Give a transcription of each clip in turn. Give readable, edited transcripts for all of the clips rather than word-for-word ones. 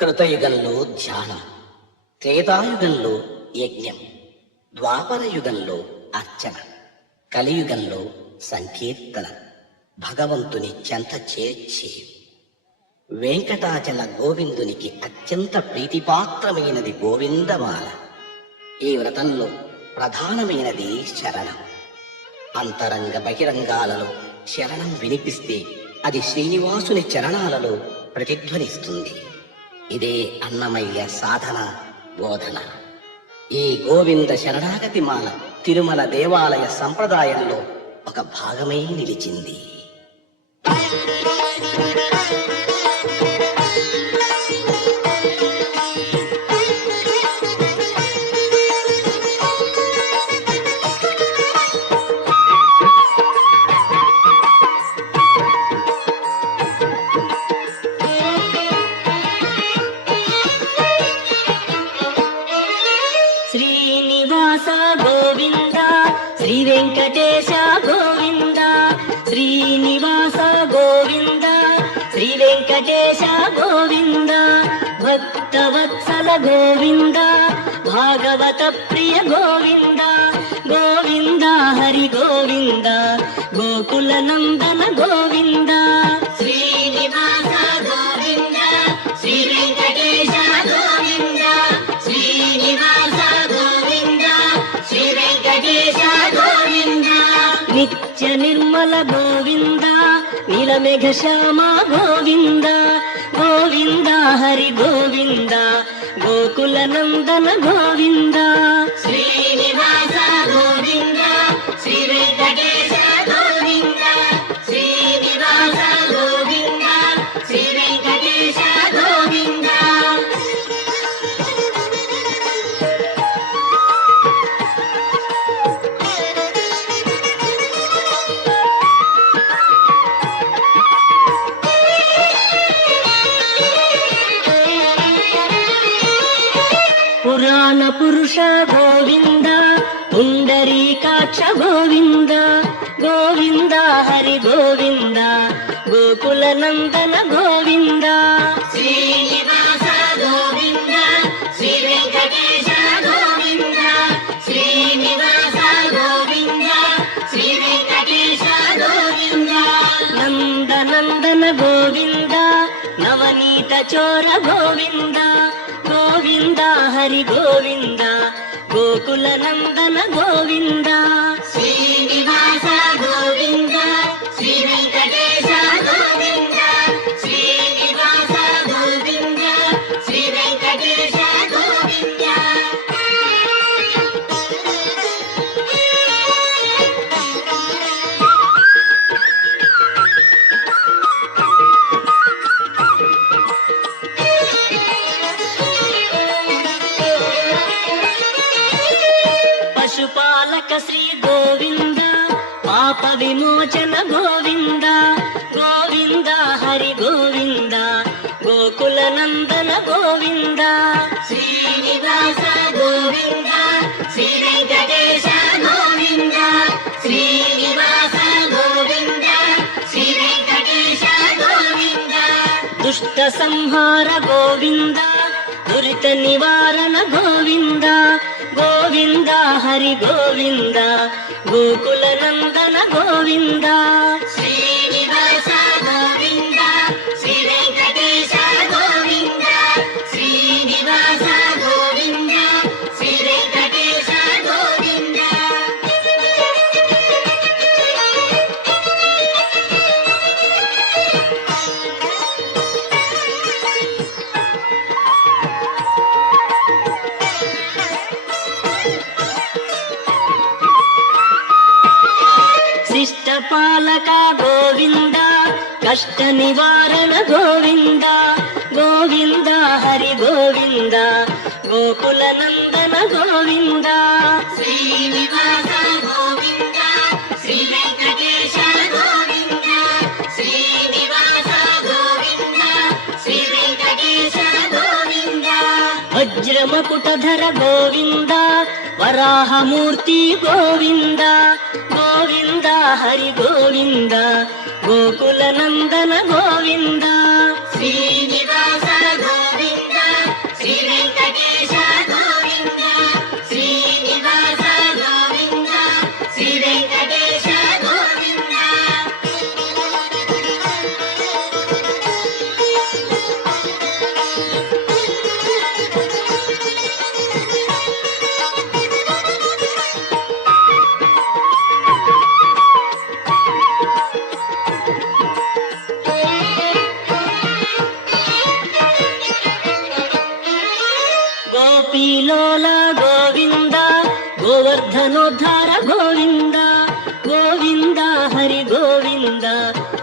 కృతయుగంలో ధ్యానం, త్రేతాయుగంలో యజ్ఞం, ద్వాపర యుగంలో అర్చన, కలియుగంలో సంకీర్తన, భగవంతుని చెంత చేర్చి వెంకటాచల గోవిందునికి అత్యంత ప్రీతిపాత్రమైనది గోవిందమాల. ఈ వ్రతంలో ప్రధానమైనది శరణం. అంతరంగ బహిరంగాలలో శరణం వినిపిస్తే అది శ్రీనివాసుని చరణాలలో ప్రతిధ్వనిస్తుంది. ఇదే అన్నమయ్య సాధన బోధన. ఈ గోవింద శరణాగతి మాల తిరుమల దేవాలయ సంప్రదాయంలో ఒక భాగమై నిలిచింది. శ్రీనివాస గోవింద, శ్రీ వెంకటేశ గోవింద, శ్రీనివాస గోవింద, శ్రీ వెంకటేశ గోవింద, భక్తవత్సల గోవింద, భాగవత ప్రియ గోవింద, గోవింద హరి గోవింద, గోకుల నందన గోవింద. శ్రీనివాస గోవింద, శ్రీ వెంకటేశ గోవింద, శ్రీనివాస గోవింద, శ్రీ వెంకటేశ గోవింద, నిత్య నిర్మల గోవింద, నీలమేఘ శ్యామ గోవింద, గోవింద హరి గోవింద, గోకుల నందన గోవింద. శ్రీనివాస గోవింద, శ్రీ వెంకటేశ గోవింద, శ్రీనివాస గోవింద, శ్రీ వెంకటేశ గోవింద. పురాణ పురుష గోవింద, పుండరీకాక్ష గోవింద, గోవింద హరి గోవింద, గోకుల నందన గోవింద. శ్రీనివాస గోవింద, శ్రీ వెంకటేశ గోవింద, శ్రీనివాస గోవింద, శ్రీ వెంకటేశ గోవింద. నందనందన గోవింద, నవనీత చోర గోవింద, గోవింద హరి గోవింద, గోకుల నందన గోవింద. శ్రీనివాస గోవింద, శ్రీ వెంకటేశ గోవింద, శ్రీనివాస గోవింద, శ్రీ వెంకటేశ గోవింద. పశుపాలక శ్రీ గోవింద, పాప విమోచన గోవింద, గోవింద హరి గోవింద, గోకుల నందన గోవింద. శ్రీనివాస గోవింద, శ్రీ వెంకటేశ గోవింద, శ్రీనివాస గోవింద, శ్రీ వెంకటేశ గోవింద. దుష్ట సంహార గోవింద, దురిత నివారణ గోవింద, గోవింద హరి గోవింద, గోకుల నందన గోవింద. శ్రీనివాస గోవింద, శ్రీ వెంకటేశ గోవింద, శ్రీనివాస గోవింద, శ్రీ వెంకటేశ గోవింద. శిష్టపాలక గోవింద, కష్ట నివారణ గోవింద, గోవింద హరి గోవింద, గోకుల నందన గోవింద. శ్రీనివాస గోవింద, శ్రీ వెంకటేశ గోవింద, శ్రీనివాస గోవింద, శ్రీ వెంకటేశ గోవింద. వజ్రమకుటధర గోవింద, వరాహమూర్తి గోవింద, గోవింద హరి గోవింద, గోకుల నందన గోవింద. శ్రీనివాస గోవింద, ಗೋಪಿಲೋಲ ಗೋವಿಂದ ಗೋವರ್ಧನೋದ್ಧಾರ ಗೋವಿಂದ ಗೋವಿಂದ ಹರಿ ಗೋವಿಂದ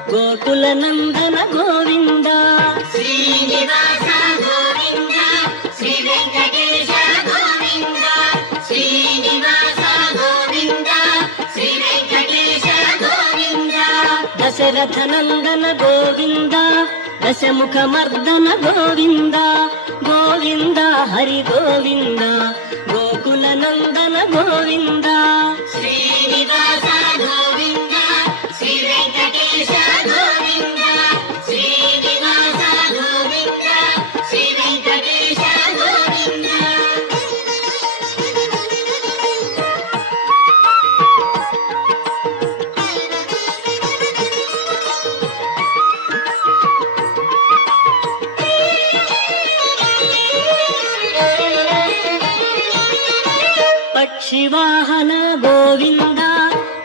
ಗೋಕುಲ ನಂದನ ಗೋವಿಂದ ಶ್ರೀನಿವಾಸ ಗೋವಿಂದ ಶ್ರೀ ವೆಂಕಟೇಶ ಗೋವಿಂದ ಶ್ರೀನಿವಾಸ ಗೋವಿಂದ ಶ್ರೀ ವೆಂಕಟೇಶ ಗೋವಿಂದ ದಶರಥ ನಂದನ ಗೋವಿಂದ ದಶಮುಖ ಮರ್ದನ ಗೋವಿಂದ ಗೋವಿಂದ ಹರಿ ಗೋವಿಂದ ಗೋಕುಲ ನಂದನ ಗೋವಿಂದ ಶ್ರೀನಿವಾಸ ಗೋವಿಂದ ಶ್ರೀ ವೆಂಕಟೇಶ ಗೋವಿಂದ ಶ್ರೀನಿವಾಸ ಗೋವಿಂದ ಶ್ರೀ ವೆಂಕಟೇಶ ಗೋವಿಂದ ಪಕ್ಷಿವಾಹನ ಗೋವಿಂದ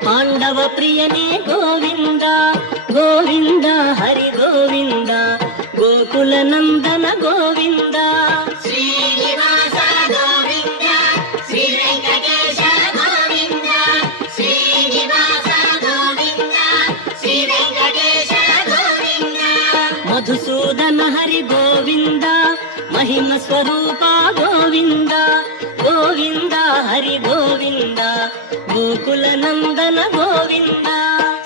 ಪಾಂಡವ ಪ್ರಿಯನೇ ಗೋವಿಂದ ಗೋವಿಂದ ಹರಿ ಗೋವಿಂದ ಗೋಕುಲ ನಂದನ ಗೋವಿಂದ ಶ್ರೀನಿವಾಸ ಗೋವಿಂದ ಶ್ರೀ ವೆಂಕಟೇಶ ಗೋವಿಂದ ಶ್ರೀನಿವಾಸ ಗೋವಿಂದ ಶ್ರೀ ವೆಂಕಟೇಶ ಗೋವಿಂದ ಮಧುಸೂದನ ಹರಿ ಗೋವಿಂದ ಮಹಿಮ ಸ್ವರೂಪ ಗೋವಿಂದ ಗೋವಿಂದ ಹರಿ ಗೋವಿಂದ ಗೋಕುಲ ನಂದನ ಗೋವಿಂದ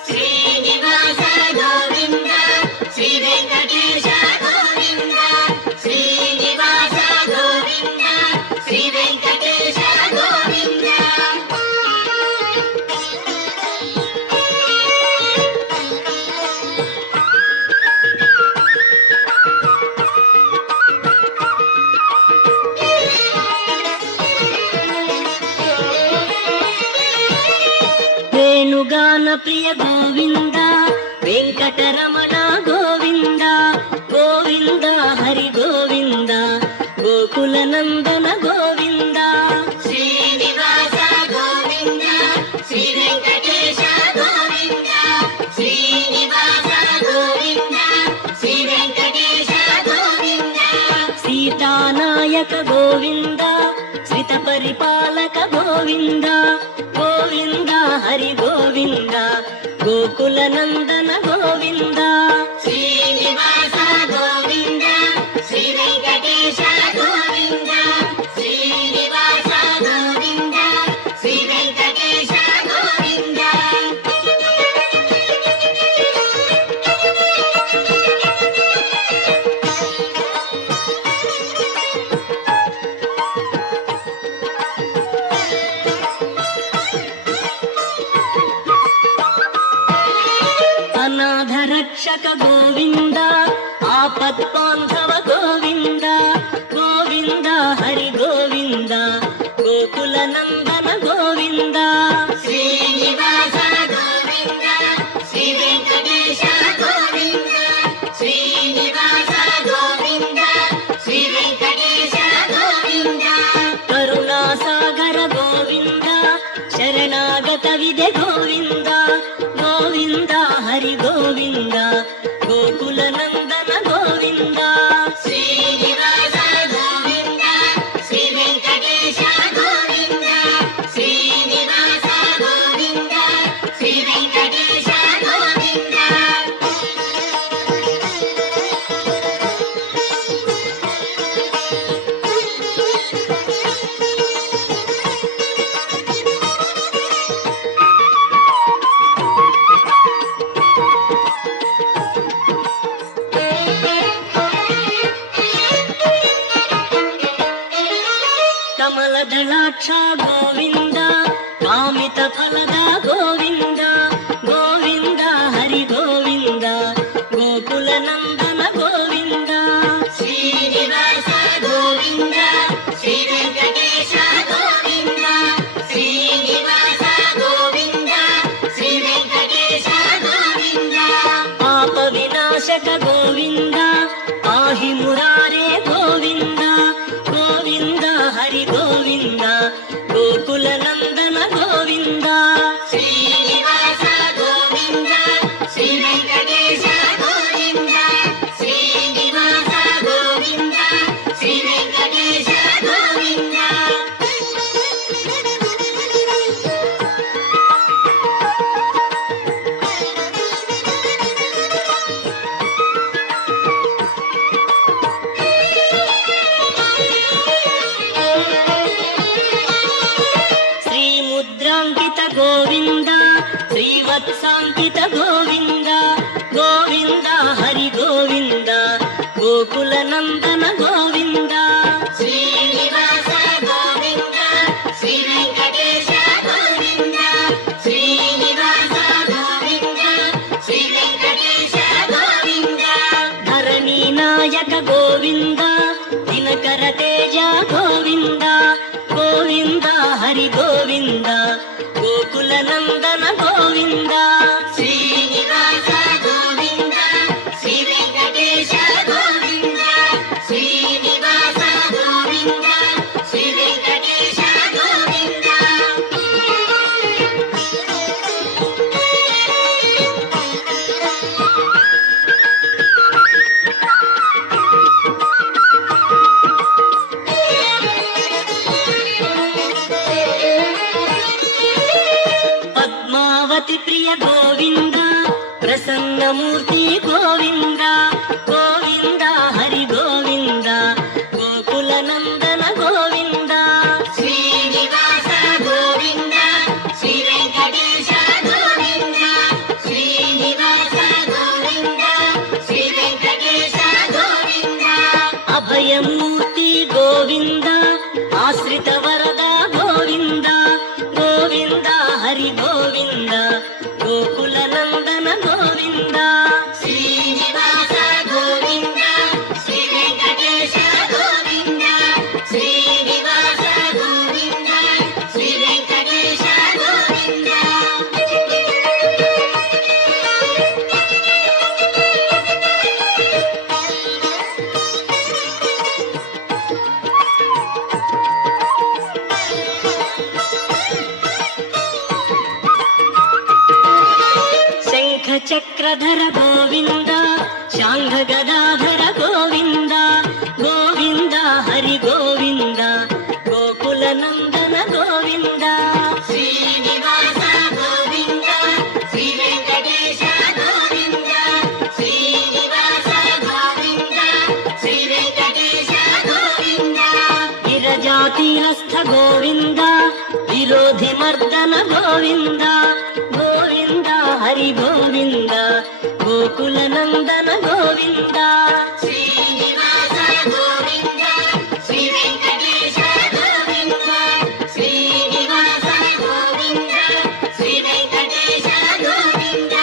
ಶ್ರೀನಿವಾಸ ಗೋವಿಂದ ಶ್ರೀ ವೆಂಕಟೇಶ ಗೋವಿಂದ ಶ್ರೀನಿವಾಸ ಗೋವಿಂದ ಶ್ರೀ ವೆಂಕಟೇಶ ಗೋವಿಂದ ವೇಣುಗಾನ ಪ್ರಿಯ ಗೋವಿಂದ ವೆಂಕಟರಮಣ ಗೋವಿಂದ ಗೋವಿಂದ ಹರಿ ಗೋವಿಂದ ಗೋಕುಲ ನಂದನ ಗೋವಿಂದ ಶ್ರೀನಿವಾಸ ಗೋವಿಂದ ಶ್ರೀ ವೆಂಕಟೇಶ ಗೋವಿಂದ ಶ್ರೀನಿವಾಸ ಗೋವಿಂದ ಶ್ರೀ ವೆಂಕಟೇಶ ಗೋವಿಂದ ಸೀತಾನಾಯಕ ಗೋವಿಂದ ಶ್ರಿತ ಪರಿಪಾಲಕ ಗೋವಿಂದ ಗೋವಿಂದ ಹರಿ ಗೋವಿಂದ ಗೋಕುಲ ನಂದನ ಗೋವಿಂದ ಶ್ರೀನಿವಾಸ ಗೋವಿಂದ ಶ್ರೀ ವೆಂಕಟೇಶ ಗೋವಿಂದ ಶ್ರೀನಿವಾಸ ಗೋವಿಂದ ಶ್ರೀ ವೆಂಕಟೇಶ ಗೋವಿಂದ ಅನಾಥ ರಕ್ಷಕ ಗೋವಿಂದ ಆಪತ್ ಬಾಂಧವ ಗೋವಿಂದ ಗೋವಿಂದ ಹರಿ ಗೋವಿಂದ ಗೋಕುಲ ನಂದನ ಗೋವಿಂದ ಶ್ರೀನಿವಾಸ ಗೋವಿಂದ ಶ್ರೀ ವೆಂಕಟೇಶ ಗೋವಿಂದ ಶ್ರೀನಿವಾಸ ಗೋವಿಂದ ಶ್ರೀ ವೆಂಕಟೇಶ ಗೋವಿಂದ ಕರುಣಾಸಾಗರ ಗೋವಿಂದ ಶರಣಾಗತವಿದೆ ಗೋವಿಂದ ಗೋವಿಂದ ಹರಿ ಗೋವಿಂದ ಗೋಕುಲ ನಂದನ ಗೋವಿಂದ ಶ್ರೀನಿವಾಸ ಗೋವಿಂದ ಶ್ರೀ ವೆಂಕಟೇಶ ಗೋವಿಂದ ಶ್ರೀನಿವಾಸ ಗೋವಿಂದ ಶ್ರೀ ವೆಂಕಟೇಶ ಗೋವಿಂದ ಕಮಲದಳಾಕ್ಷ ಗೋವಿಂದ ಕಾಮಿತ ಫಲದ ಗೋವಿಂದ ಗೋವಿಂದ ಹರಿ ಗೋವಿಂದ ಗೋಕುಲ ನಂದನ ಗೋವಿಂದ ಶ್ರೀನಿವಾಸ ಗೋವಿಂದ ಶ್ರೀ ವೆಂಕಟೇಶ ಗೋವಿಂದ ಶ್ರೀನಿವಾಸ ಗೋವಿಂದ ಶ್ರೀ ವೆಂಕಟೇಶ ಗೋವಿಂದ ಪಾಪ ವಿನಾಶಕ ಗೋವಿಂದ ಪಾಹಿ ಮುರಾರೇ ಗೋವಿಂದ ಗೋವಿಂದ ಹರಿ ಗೋವಿಂದ ಗೋಕುಲ ನಂದನ ಗೋವಿಂದ ಶ್ರೀನಿವಾಸ ಸಾಂಕಿತ ಗೋವಿಂದ ಗೋವಿಂದ ಹರಿ ಗೋವಿಂದ ಗೋಕುಲ ನಂದನ ಗೋವಿಂದ ಶ್ರೀನಿವಾಸ ಗೋವಿಂದ ಶ್ರೀ ವೆಂಕಟೇಶ ಗೋವಿಂದ ಶ್ರೀನಿವಾಸ ಗೋವಿಂದ ಶ್ರೀ ವೆಂಕಟೇಶ ಗೋವಿಂದ ಧರಣಿ ನಾಯಕ ಗೋವಿಂದ ದಿನಕರ ತೇಜ ಗೋವಿಂದ ಗೋವಿಂದ ಹರಿ ಗೋವಿಂದ ಗೋಕುಲ ನಂದನ ಗೋವಿಂದ ಶ್ರೀನಿವಾಸ ಗೋವಿಂದ ಶ್ರೀ ವೆಂಕಟೇಶ ಗೋವಿಂದ ಶ್ರೀನಿವಾಸ ಗೋವಿಂದ ಶ್ರೀ ವೆಂಕಟೇಶ ಗೋವಿಂದ ಪದ್ಮಾವತಿ ಪ್ರಿಯ ಗೋವಿಂದ ಪ್ರಸನ್ನ ಮೂರ್ತಿ ಗೋವಿಂದ ಗೋವಿಂದ ಹರಿ ಗೋವಿಂದ ಗೋಕುಲ ನಂದನ ಗೋವಿಂದ ಶ್ರೀನಿವಾಸ ಗೋವಿಂದ ಶ್ರೀ ವೆಂಕಟೇಶ ಗೋವಿಂದ ಶ್ರೀನಿವಾಸ ಗೋವಿಂದ ಶ್ರೀ ವೆಂಕಟೇಶ ಗೋವಿಂದ ಅಭಯ ಮೂರ್ತಿ ಗೋವಿಂದ ಆಶ್ರಿತ ವರದ ಗೋವಿಂದ ಗೋವಿಂದ ಹರಿ ಗೋವಿಂದ ಗೋಕುಲ ನಂದನ ಗೋವಿಂದ ಶ್ರೀನಿವಾಸ ಗೋವಿಂದ ಶ್ರೀ ವೆಂಕಟೇಶ ಗೋವಿಂದ ಶ್ರೀನಿವಾಸ ಗೋವಿಂದ ಶ್ರೀ ವೆಂಕಟೇಶ ಗೋವಿಂದ ಶಂಖ ಚಕ್ರಧರ ಗೋವಿಂದ ಶಾಂಘ ಗದಾಧರ ಗೋವಿಂದ ಗೋವಿಂದ ಹರಿ ಗೋವಿಂದ ಗೋಕುಲ ನಂದನ ಗೋವಿಂದ ಶ್ರೀನಿವಾಸ ಗೋವಿಂದ ಶ್ರೀ ವೆಂಕಟೇಶ ಗೋವಿಂದ ಶ್ರೀನಿವಾಸ ಗೋವಿಂದ ಶ್ರೀ ವೆಂಕಟೇಶ ಗೋವಿಂದ ವಿರಜಾತಿರಸ್ಥ ಗೋವಿಂದ ವಿರೋಧಿ ಮರ್ದನ ಗೋವಿಂದ ಗೋವಿಂದ ಹರಿ ಗೋವಿಂದ ಗೋಕುಲ ನಂದನ ಗೋವಿಂದ ಶ್ರೀನಿವಾಸ ಗೋವಿಂದ ಶ್ರೀ ವೆಂಕಟೇಶ ಗೋವಿಂದ ಶ್ರೀನಿವಾಸ ಗೋವಿಂದ ಶ್ರೀ ವೆಂಕಟೇಶ ಗೋವಿಂದ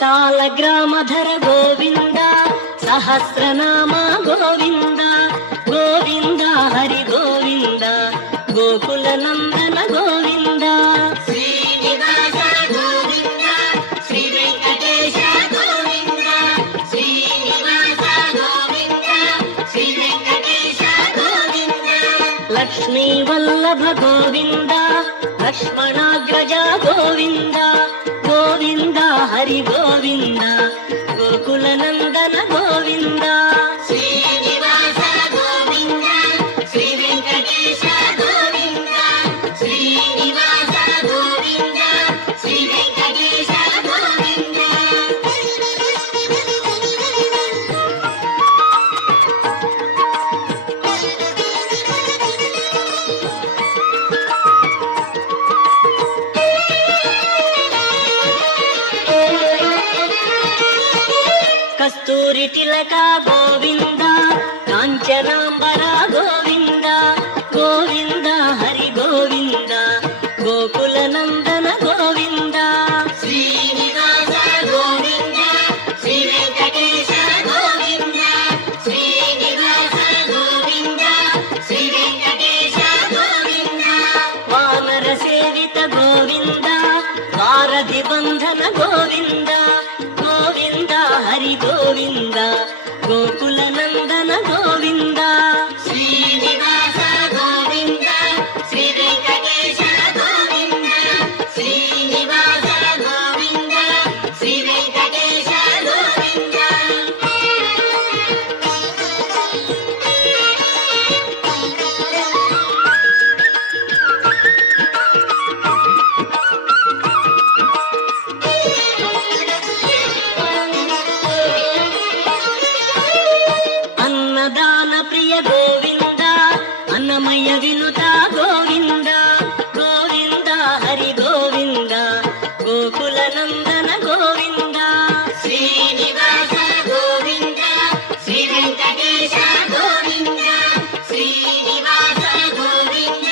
ಸಾಲಗ್ರಾಮಧರ ಗೋವಿಂದ ಸಹಸ್ರನಾಮ ಗೋವಿಂದ ಗೋವಿಂದ ಹರಿ ಗೋವಿಂದ ಗೋಕುಲ ನಂದನ ಗೋವಿಂದ ಶ್ರೀನಿವಾಸ ಗೋವಿಂದ ಶ್ರೀ ವೆಂಕಟೇಶ ಗೋವಿಂದ ಶ್ರೀನಿವಾಸ ಗೋವಿಂದ ಶ್ರೀ ವೆಂಕಟೇಶ ಗೋವಿಂದ ಲಕ್ಷ್ಮೀ ವಲ್ಲಭ ಗೋವಿಂದ ಲಕ್ಷ್ಮಣಾಗ್ರಜ ಗೋವಿಂದ ಗೋವಿಂದ ಹರಿ ಗೋವಿಂದ ಗೋಕುಲ ನಂದನ ಗೋವಿಂದ ಶ್ರೀನಿವಾಸ ಗೋವಿಂದ ಶ್ರೀ ವೆಂಕಟೇಶ ಗೋವಿಂದ ಶ್ರೀನಿವಾಸ ಗೋವಿಂದ ಶ್ರೀ ವೆಂಕಟೇಶ ಗೋವಿಂದ ಕಸ್ತೂರಿ ತಿಲಕ ಗೋವಿಂದ ಕಾಂಚನಾಂಬರ ಗೋವಿಂದ ಗೋವಿಂದ ಹರಿ ಗೋವಿಂದ ಗೋಕುಲ ನಂದನ ಗೋವಿಂದ ಶ್ರೀನಿವಾಸ ಗೋವಿಂದ ಶ್ರೀ ವೆಂಕಟೇಶ ಗೋವಿಂದ ಶ್ರೀನಿವಾಸ ಗೋವಿಂದ ಶ್ರೀ ವೆಂಕಟೇಶ ಗೋವಿಂದ ವಾನರ ಸೇವಿತ ಗೋವಿಂದ ವಾರಧಿ ಬಂಧನ ಗೋವಿಂದ ಗೋವಿಂದ ಹರಿ ಗೋವಿಂದ ಗೋಕುಲ ನಂದನ ಗೋವಿಂದ ಶ್ರೀನಿವಾಸ ಗೋವಿಂದ ಶ್ರೀ ವೆಂಕಟೇಶ ಗೋವಿಂದ ಶ್ರೀನಿವಾಸ ಗೋವಿಂದ ಶ್ರೀ ವೆಂಕಟೇಶ ಗೋವಿಂದ ನಂದನ ಗೋವಿಂದ ಶ್ರೀನಿವಾಸ ಗೋವಿಂದ ಶ್ರೀ ವೆಂಕಟೇಶ ಗೋವಿಂದ ಶ್ರೀನಿವಾಸ ಗೋವಿಂದ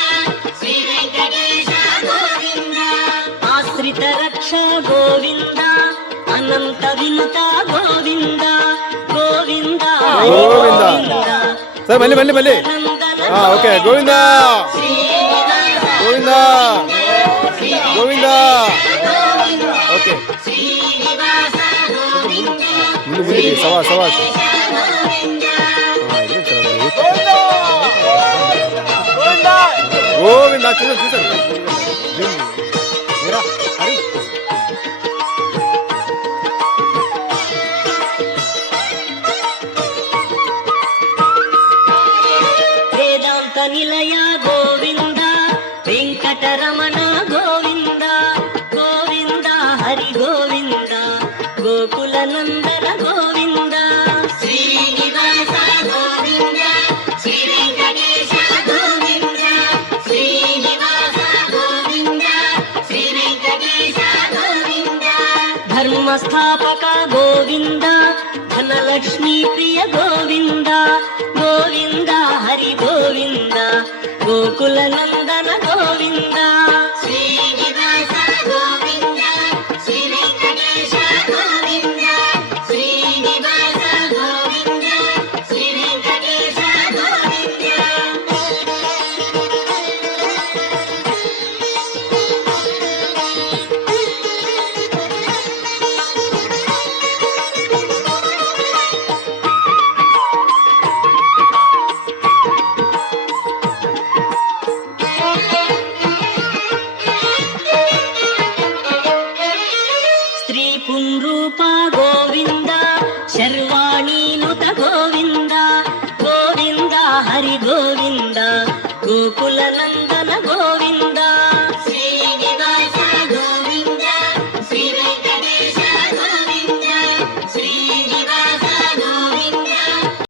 ಶ್ರೀ ವೆಂಕಟೇಶ ಗೋವಿಂದ ಆಶ್ರಿತ ರಕ್ಷ ಗೋವಿಂದ ಅನಂತ ವಿನುತ ಗೋವಿಂದ ಗೋವಿಂದ ಗೋವಿಂದ. ಸರ್ ಮಲ್ಲಿ ನಂದನ ಹಾ ಓಕೆ ಗೋವಿಂದ ಶ್ರೀನಿವಾಸ ಗೋವಿಂದ ಗೋವಿಂದ ಓಕೆ ಶ್ರೀನಿವಾಸ ಗೋವಿಂದ ಮುಂದೆ ಸವಾಸ್ ಗೋವಿಂದ ಗೋವಿಂದ చూసాను ವೇದಾಂತ ನಿಲಯ ಗೋವಿಂದ ವೆಂಕಟರಮಣ ಗೋವಿಂದ ಗೋವಿಂದ ಹರಿ ಗೋವಿಂದ ಗೋಕುಲ ನಂದನ ಗೋವಿಂದ ಶ್ರೀನಿವಾಸ ಗೋವಿಂದ ಶ್ರೀ ವೆಂಕಟೇಶ ಗೋವಿಂದ ಶ್ರೀನಿವಾಸ ಗೋವಿಂದ ಶ್ರೀ ವೆಂಕಟೇಶ ಗೋವಿಂದ ಧರ್ಮ ಸ್ಥಾಪಕ ಗೋವಿಂದ ಧನಲಕ್ಷ್ಮೀ ಪ್ರಿಯ ಗೋವಿಂದ ಗೋವಿಂದ ಹರಿ ಗೋವಿಂದ ಗೋಕುಲ ನಂದನ